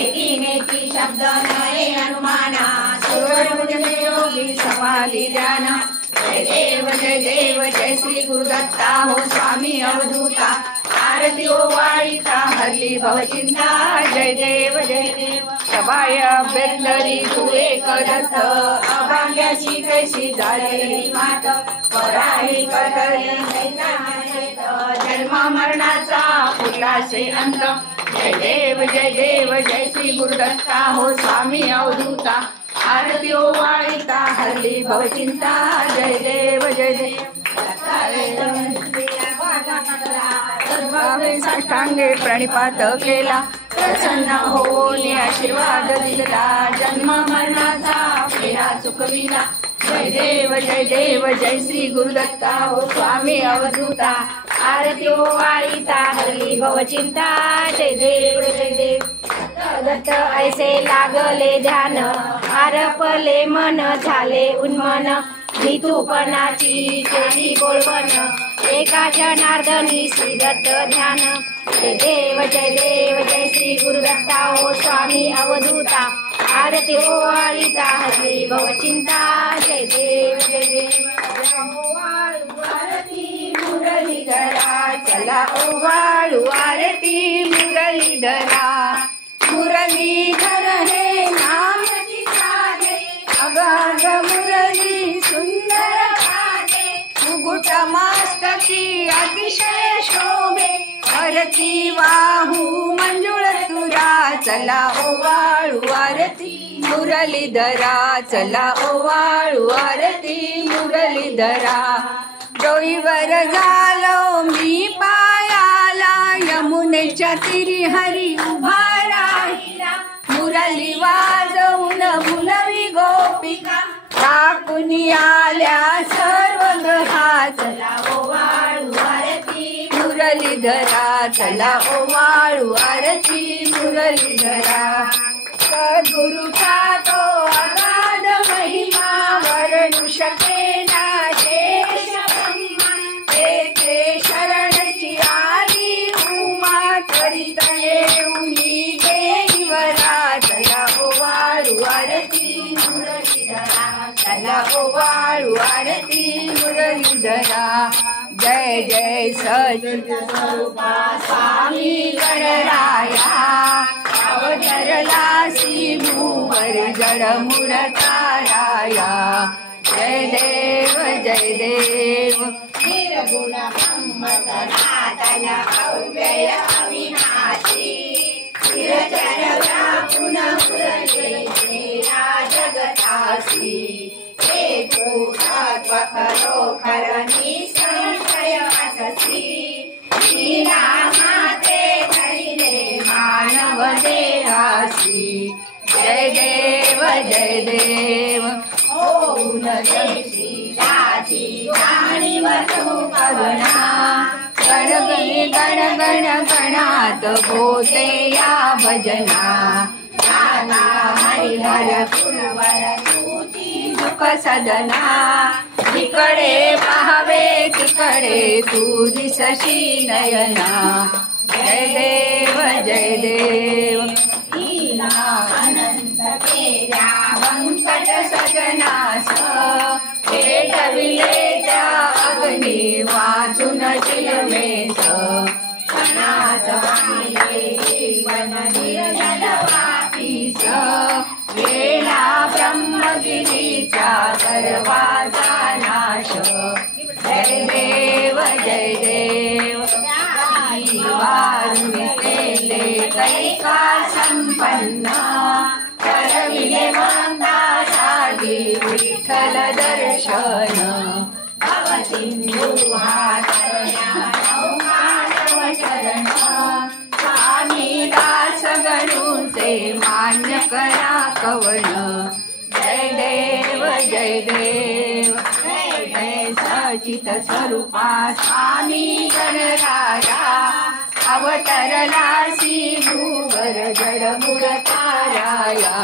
नेती शब्द नये अनुमाना सर्वभुज योगी समाधि ध्यान। जय देव जय श्री गुरुदत्ता हो स्वामी अवधूता आरती ओवाळीता हरली भवचिंता। जय देव सबाय बेंदरी तू एक दत्त अभाग्याची कैसी झालेली मात पराही पदरी जन्म मरणाचा फुलासे अंत। जय देव जय श्री गुरुदत्ता हो स्वामी अवधूता आरती ओवाळीता हरली भवचिंता। जय देव सर्वावे साष्टांगे प्रणिपात केला प्रसन्न होऊन आशीर्वाद दिला जन्म मरणाचा फेरा चुकविला। जय देव जय श्री गुरुदत्ता हो स्वामी अवधूता आरती ओवाळीता हरली भवचिंता। जय देव दत्त ऐसे लागले ध्यान आरपले मन झाले उन्मन नीतूपणाची केली बोलबन एका जनार्दनी श्री दत्त ध्यान। जय देव जय श्री गुरुदत्ता हो स्वामी अवधूता आरती ओवाळीता हरली भवचिंता। जय देव आरती मुरलीधरा चला ओवाळू आरती मुरलीधरा। मुरलीधर हे नाम साधे अगाध मुरली सुंदर साधे मुकुट मस्तकी अतिशय शोभे आरती वाहू मंजुळ तुरा चला ओवाळू आरती मुरलीधरा चला ओवाळू आरती मुरलीधरा। डोईवर झालो मी पायाला यमुनेच्या तीरी हरी उभा राहिला मुरली वाजवून भुलवी गोपिका टाकून आल्या सर्व ग्रहा चला ओवाळू आरती मुरलीधरा चला ओवाळू आरती मुरलीधरा। सद्गुरूचा तो अगाध महिमा वर्णू शकेना शेष ब्रह्मा तेथे शरणची आली उमा त्वरित येऊनी देईवरा चला ओवाळू आरती मुरलीधरा चला ओवाळू आरती मुरलीधरा। जय सच्चिद स्वरूपा स्वामी गणराया अवतरलासी भूवर जड मुड ताराया। जय देव निर्गुण ब्रह्म सनातन अव्यय अविनाशी चिरचर व्यापुन मुरली जगतासी हेतु सात्व करो करणी संशय अससी नामाते धरिले मानव देहासी। जय देव ओम जय श्री राजी जाणीव तू करुणा गण गणात होते या भजना। हरिहर कुरवर तुझी दुःख सदना तिकडे पाहावे तिकडे तू दिसशी नयना। जय देव अनंत केल्या व्यंकट सजनास पेटविले त्या अग्नी वाचून चिलमेस क्षणात वाहिले जीवन निर्जल वापीस वेळा ब्रह्मगिरीच्या सर्वाचा नाश। जय देव वारुणी केले कैका संपन्न करविले मंदासाठी विठ्ठल दर्शन भवसिंधू माधव चरण स्वामी दास गणूचे मान्य करा कवण। जय देव जय सचित स्वरूपा स्वामी गणराया अवतरलासी भूवर जड मुड ताराया।